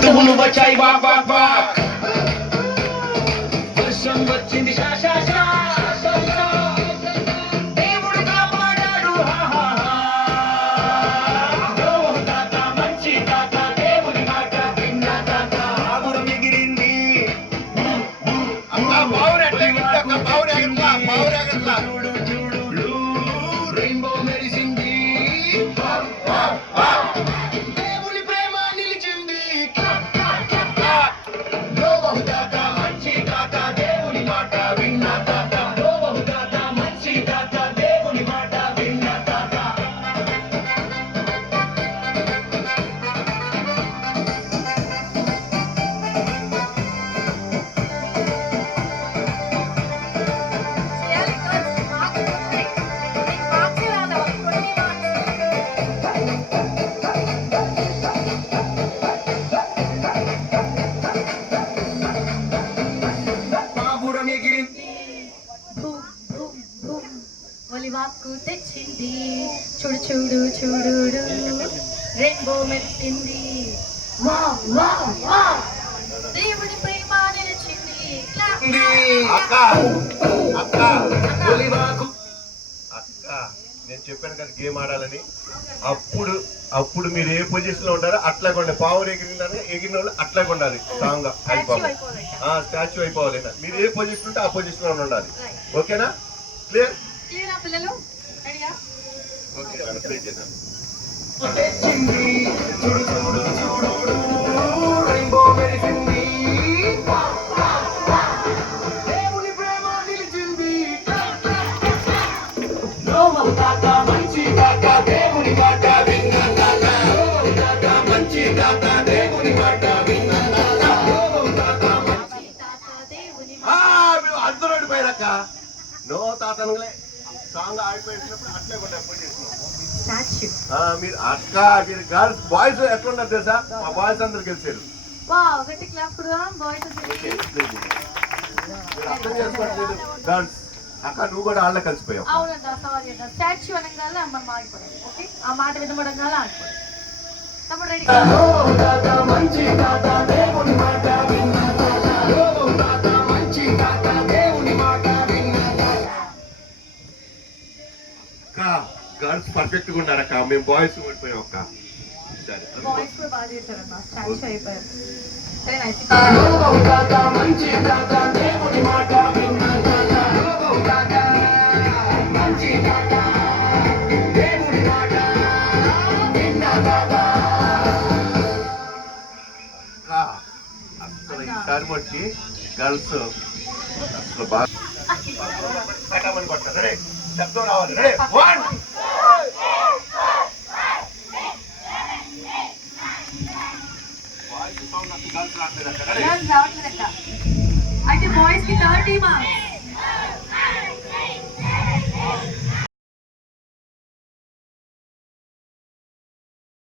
ఋతువులు వచ్చాయి walk walk walk వర్షం వచ్చింది షా షా షా దేవుడు కాపాడాడు హా హా హా తాత మంచి తాత దేవుని మాట విన్న తాత ఆగురం ఎగిరింది చూడు చూడు బ్లూ రెయిన్బో మెరిసింది దేవుని ప్రేమ నిలిచింది తాత మంచి తాత దేవుని మాట విన్న తాత తాత మంచి తాత దేవుని మాట విన్న తాత పావురం ఎగిరింది ఒలివాకు తెచ్చింది చూడు చూడు చూడు రెయిన్బో మెరిసింది వావ్ వావ్ వావ్ దేవుడి ప్రేమ నిలిచింది అక్క అక్క ఒలివాకు అక్క నేను చెప్పాను కదా గేమ్ ఆడాలని. అప్పుడు అప్పుడు మీరు ఏ పొజిషన్ లో ఉంటారో అట్లా కొండ పావురు ఎగిరిన వాళ్ళు అట్లా ఉండాలి. స్ట్రాంగ్ గా అయిపోవాలి, స్టాచ్యూ అయిపోవాలి. మీరు ఏ పొజిషన్ ఉంటే ఆ పొజిషన్ లో ఉండాలి. ఓకేనా? క్లియర్? పిల్లలు రెడీయా? ఓకే, ప్లే చేద్దాం. తెచ్చింది చూడు చూడు చూడు రెయిన్బో మెరిసింది దేవుని ప్రేమ నిలిచింది తాత మంచి తాత దేవుని మాట విన్న తాత మంచి తాత దేవుని మాట విన్న తాత మంచి అందరూ ఓడిపోయారక్క. నో తాతనులే సాంగ్ ఆడిపోయినప్పుడు అట్లే కొండ పొజిషన్. మీరు అక్క మీరు గర్ల్స్ బాయ్స్ ఎట్లా ఉన్నారు తెలుసా? మా బాయ్స్ అందరు గెలిచారు. అర్థం చేసుకోవట్లేదు గర్ల్స్. అక్క నువ్వు కూడా ఆళ్ళ కలిసిపోయావు. స్టాచ్యూ అనగానే మనం ఆగిపోయాం. ఓకే, ఆ మాట వినబడంగానే ఆగిపోయాం. తమ్ముడు రెడీ? తాత మంచి తాత దేవుని మాట విన్న తాత మంచి తాత దేవుని మాట విన్న అక్క గర్ల్స్ పర్ఫెక్ట్ గా ఉన్నారక్క. మేము బాయ్స్ ఓడిపోయాం అక్క. సరే బాయ్స్ కూడా బాగా చేశారన్న, స్టాచ్యూ అయిపోయారు. సరే నైస్. తాత మంచి తాత దేవుని మాట విన్న తాత మంచి తాత దేవుని మాట విన్న తాత అక్క అసలు ఈసారి మట్టి గర్ల్స్ అసలు బాగా కొట్టారు. రెడీ? శబ్దం రావాలి. రెడీ? 1 రావట్లేదక్క. అంటే బాయ్స్ కి 30 మార్క్స్.